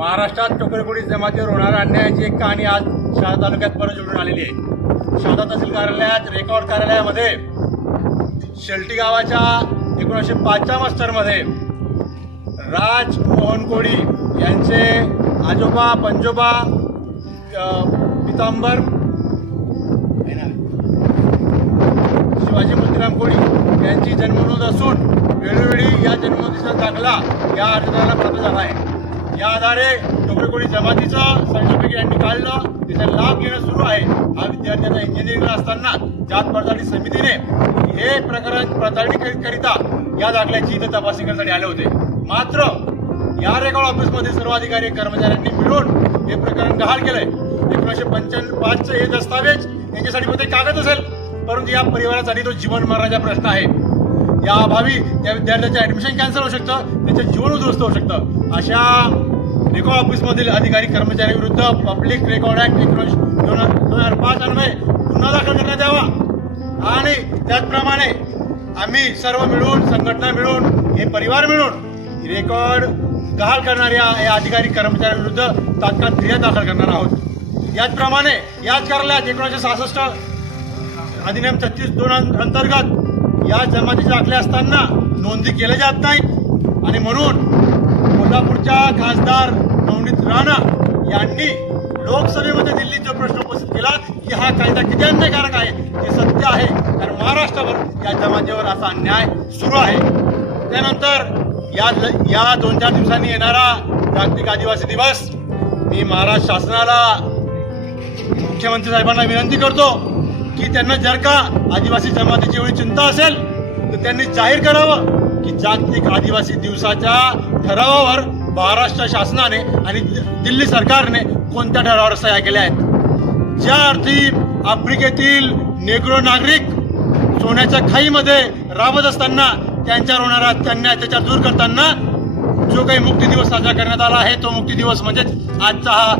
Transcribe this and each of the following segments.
महाराष्ट्रात टोकरकोडी जमातीवर होणाऱ्या अन्यायाची एक कहाणी आज शहादा तालुक्यात परत जोडून आलेली आहे. शहादा तहसील कार्यालयात रेकॉर्ड कार्यालयामध्ये शेल्टी गावाच्या एकोणीसशे पाचच्या मास्टरमध्ये राज मोहन कोळी यांचे आजोबा पंजोबा पितांबर शिवाजी मोतीराम कोळी यांची जन्मनोंद असून वेळोवेळी या जन्मनोंदीचा दाखला या अर्जदाराला प्राप्त झाला आहे. या आधारे टोकरेकोळी जमातीचं सर्टिफिकेट यांनी काढलं. त्याचा लाभ घेणं सुरू आहे. हा विद्यार्थ्यांना इंजिनिअरिंगला असताना जात पडताळणी समितीने हे प्रकरण पडताळणीकरिता या दाखल्याची इथं तपासणी करण्यासाठी आले होते. मात्र या रेकॉर्ड ऑफिसमध्ये सर्व अधिकारी कर्मचाऱ्यांनी मिळून हे प्रकरण गहाळ केलंय. एकोणीसशे पंच्याण्णव पाचचं हे दस्तावेज यांच्यासाठी मध्ये कागद असेल. परंतु या परिवारासाठी तो जीवन मरणाचा प्रश्न आहे. या अभावी त्या विद्यार्थ्याचं ऍडमिशन कॅन्सल होऊ शकतं. त्याचं जीवन उद्ध्वस्त होऊ शकतं. अशा रेकॉर्ड ऑफिसमधील अधिकारी कर्मचारी विरुद्ध पब्लिक रेकॉर्ड ऍक्ट एकोणीस दोन दोन हजार पाच अन्वये गुन्हा दाखल करण्यात यावा. आणि त्याचप्रमाणे आम्ही सर्व मिळून संघटना मिळून हे परिवार मिळून रेकॉर्ड गहाळ करणाऱ्या या अधिकारी कर्मचाऱ्यांविरुद्ध तात्काळ फिर्याद दाखल करणार आहोत. याचप्रमाणे याच कार्यालयात एकोणीसशे सहासष्ट अधिनियम छत्तीस दोन अंतर्गत या जमातीचे दाखले असताना नोंदी केल्या जात नाहीत. आणि म्हणून कोल्हापूरच्या खासदार नवनीत राणा यांनी लोकसभेमध्ये दिल्लीत जो प्रश्न उपस्थित केला की हा कायदा किती अन्यायकारक आहे? हे सत्य आहे. कारण महाराष्ट्रावर या जमातीवर असा अन्याय सुरू आहे. त्यानंतर या या दोन चार दिवसांनी येणारा जागतिक आदिवासी दिवस मी महाराष्ट्र शासनाला मुख्यमंत्री साहेबांना विनंती करतो की त्यांना जर का आदिवासी जमातीची एवढी चिंता असेल तर त्यांनी जाहीर करावं की जागतिक आदिवासी दिवसाच्या ठरावावर महाराष्ट्र शासनाने आणि दि- दिल्ली सरकारने कोणत्या ठरावावर सह्या केल्या आहेत? ज्या अर्थी आफ्रिकेतील नेग्रो नागरिक सोन्याच्या खाईमध्ये राबत असताना त्यांच्यावर होणारा अन्याय त्याच्यावर दूर करताना जो काही मुक्ती दिवस साजरा करण्यात आला आहे तो मुक्ती दिवस म्हणजेच आजचा हा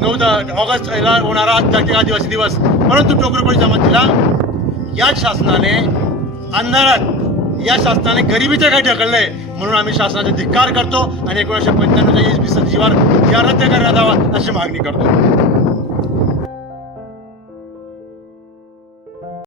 नऊ ऑगस्ट होणारा जागतिक आदिवासी दिवस. परंतु टोकरकोळी जमातीला याच शासनाने अंधारात या शासनाने गरिबीच्या काही ढकललंय. म्हणून आम्ही शासनाचा धिक्कार करतो आणि एकोणीसशे पंच्याण्णवच्या एस बी जीवार या रद्द करण्यात यावा अशी मागणी करतो.